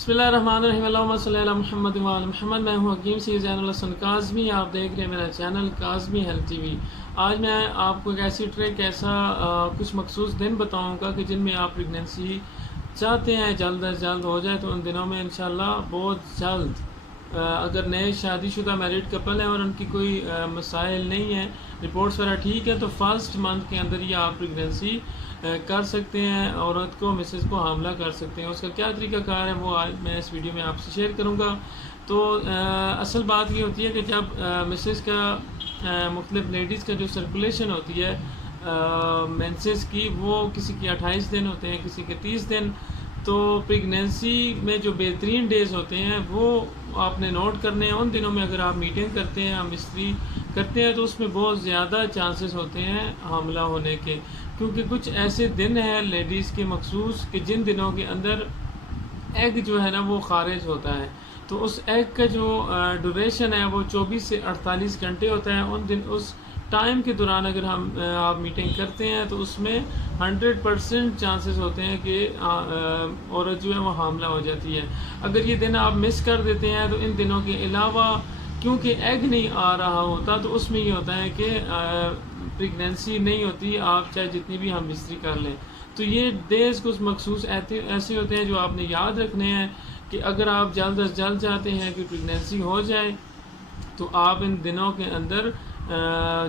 بسم اللہ الرحمن الرحیم، اللہم صلی علی محمد و علی محمد۔ میں ہوں حکیم سی زین الحسن کاظمی، آپ دیکھ رہے ہیں میرا channel Kazmi health T V. آج میں آپ کو ایک ایسی ٹرک، کچھ مخصوص دن بتاؤں گا کہ جن میں آپ پریگنینسی چاہتے ہیں جلد از جلد ہو جائے، تو ان دنوں میں انشاءاللہ بہت جلد اگر نئے شادی شدہ میرڈ کپل ہیں اور ان کی کوئی مسائل نہیں ہیں، رپورٹس وغیرہ ٹھیک ہے، تو فرسٹ منتھ کے اندر ہی آپ پریگنینسی کر سکتے ہیں، عورت کو مسز کو حاملہ کر سکتے ہیں۔ اس کا کیا طریقہ کار ہے وہ آج میں اس ویڈیو میں آپ سے شیئر کروں گا۔ تو اصل بات یہ ہوتی ہے کہ جب مسز کا مختلف لیڈیز کا جو سرکولیشن ہوتی ہے مینسز کی، وہ کسی کی 28 دن ہوتے ہیں، کسی کے 30 دن۔ تو پریگنینسی میں جو بہترین ڈیز ہوتے ہیں وہ آپ نے نوٹ کرنے ہیں۔ ان دنوں میں اگر آپ میٹنگ کرتے ہیں، آپ مستری کرتے ہیں، تو اس میں بہت زیادہ چانسز ہوتے ہیں حاملہ ہونے کے، کیونکہ کچھ ایسے دن ہیں لیڈیز کے مخصوص کہ جن دنوں کے اندر ایگ جو ہے نا وہ خارج ہوتا ہے۔ تو اس ایگ کا جو ڈوریشن ہے وہ 24 سے 48 گھنٹے ہوتا ہے۔ اس ٹائم کے دوران اگر آپ میٹنگ کرتے ہیں تو اس میں 100% چانسز ہوتے ہیں کہ عورت جو ہے وہ حاملہ ہو جاتی ہے۔ اگر یہ دن آپ مس کر دیتے ہیں تو ان دنوں کے علاوہ کیونکہ ایگ نہیں آ رہا ہوتا، تو اس میں یہ ہوتا ہے کہ پریگنینسی نہیں ہوتی، آپ چاہے جتنی بھی ہم مستری کر لیں۔ تو یہ ڈیز کچھ مخصوص ایسے ہوتے ہیں جو آپ نے یاد رکھنے ہیں کہ اگر آپ جلد از جلد چاہتے ہیں کہ پریگنینسی ہو جائے، تو آپ ان دنوں کے اندر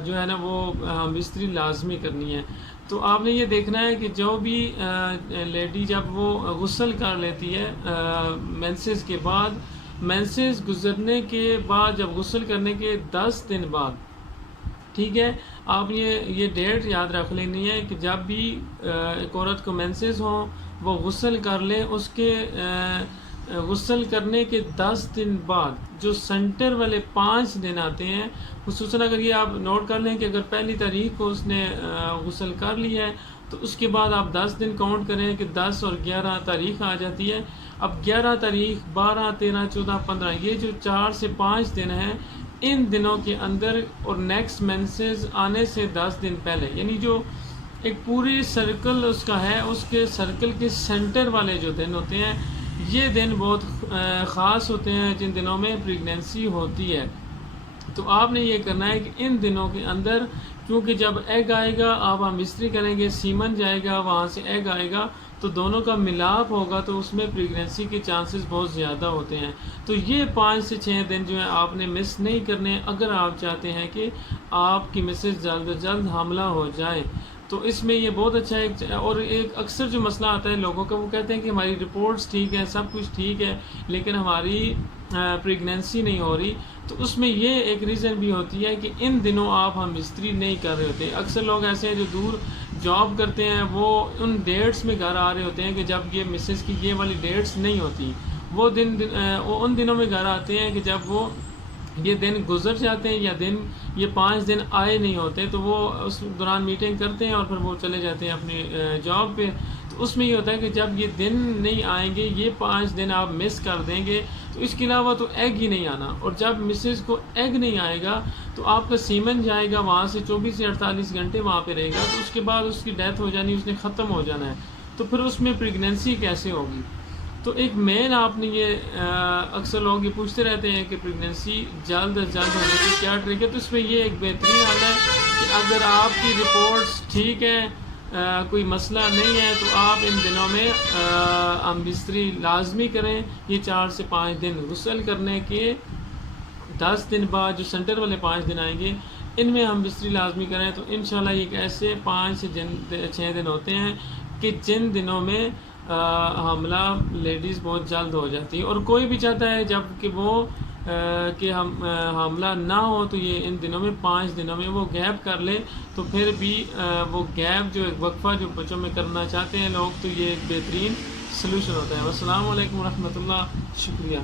جو ہے نا وہ مستری لازمی کرنی ہے۔ تو آپ نے یہ دیکھنا ہے کہ جو بھی لیڈی جب وہ غسل کر لیتی ہے مینسز کے بعد، مینسز گزرنے کے بعد، جب غسل کرنے کے 10 دن بعد، ٹھیک ہے، آپ یہ ڈیٹ یاد رکھ لینی ہے کہ جب بھی ایک عورت کو مینسز ہوں وہ غسل کر لے، اس کے غسل کرنے کے 10 دن بعد جو سنٹر والے 5 دن آتے ہیں، خصوصاً اگر یہ آپ نوٹ کر لیں کہ اگر پہلی تاریخ کو اس نے غسل کر لیا ہے تو اس کے بعد آپ 10 دن کاؤنٹ کریں کہ 10 اور 11 تاریخ آ جاتی ہے۔ اب 11 تاریخ، 12، 13، 14، 15، یہ جو 4 سے 5 دن ہیں، ان دنوں کے اندر اور نیکسٹ مینسز آنے سے 10 دن پہلے، یعنی جو ایک پوری سرکل اس کا ہے، اس کے سرکل کے سینٹر والے جو دن ہوتے ہیں، یہ دن بہت خاص ہوتے ہیں جن دنوں میں پریگنینسی ہوتی ہے۔ تو آپ نے یہ کرنا ہے کہ ان دنوں کے اندر، کیونکہ جب ایگ آئے گا آپ مستری کریں گے، سیمن جائے گا، وہاں سے ایگ آئے گا، تو دونوں کا ملاپ ہوگا، تو اس میں پریگنینسی کے چانسز بہت زیادہ ہوتے ہیں۔ تو یہ 5 سے 6 دن جو ہیں آپ نے مس نہیں کرنے اگر آپ چاہتے ہیں کہ آپ کی مسز جلد از جلد حاملہ ہو جائے۔ تو اس میں یہ بہت اچھا ہے۔ اور ایک اکثر جو مسئلہ آتا ہے لوگوں کا، وہ کہتے ہیں کہ ہماری رپورٹس ٹھیک ہیں، سب کچھ ٹھیک ہے، لیکن ہماری پریگنینسی نہیں ہو رہی۔ تو اس میں یہ ایک ریزن بھی ہوتی ہے کہ ان دنوں آپ ہم مستری نہیں کر رہے ہوتے۔ اکثر لوگ ایسے ہیں جو دور جاب کرتے ہیں، وہ ان ڈیٹس میں گھر آ رہے ہوتے ہیں کہ جب یہ مسز کی یہ والی ڈیٹس نہیں ہوتی، وہ ان دنوں میں گھر آتے ہیں کہ جب وہ یہ دن گزر جاتے ہیں یا یہ 5 دن آئے نہیں ہوتے، تو وہ اس دوران میٹنگ کرتے ہیں اور پھر وہ چلے جاتے ہیں اپنی جاب پہ۔ تو اس میں یہ ہوتا ہے کہ جب یہ دن نہیں آئیں گے، یہ 5 دن آپ مس کر دیں گے، تو اس کے علاوہ تو ایگ ہی نہیں آنا، اور جب مسز کو ایگ نہیں آئے گا تو آپ کا سیمن جائے گا، وہاں سے 24 سے 48 گھنٹے وہاں پہ رہے گا، تو اس کے بعد اس کی ڈیتھ ہو جانی، اس نے ختم ہو جانا ہے، تو پھر اس میں پریگنینسی کیسے ہوگی؟ تو ایک مین آپ نے یہ اکثر لوگ یہ پوچھتے رہتے ہیں کہ پریگنینسی جلد از جلد ہونے کی کیا ٹرک ہے؟ تو اس میں یہ ایک بہترین حل ہے کہ اگر آپ کی رپورٹس ٹھیک ہیں، کوئی مسئلہ نہیں ہے، تو آپ ان دنوں میں مستری لازمی کریں۔ یہ 4 سے 5 دن غسل کرنے کے 10 دن بعد جو سینٹر والے 5 دن آئیں گے، ان میں ہم مستری لازمی کریں، تو انشاءاللہ یہ ایسے 5 سے 6 دن ہوتے ہیں کہ جن دنوں میں حاملہ لیڈیز بہت جلد ہو جاتی ہے۔ اور کوئی بھی چاہتا ہے جب کہ وہ کہ ہم حاملہ نہ ہو، تو یہ ان دنوں میں 5 دنوں میں وہ گیپ کر لے، تو پھر بھی وہ گیپ جو ایک وقفہ جو بچوں میں کرنا چاہتے ہیں لوگ، تو یہ ایک بہترین سلوشن ہوتا ہے۔ والسلام علیکم ورحمۃ اللہ، شکریہ۔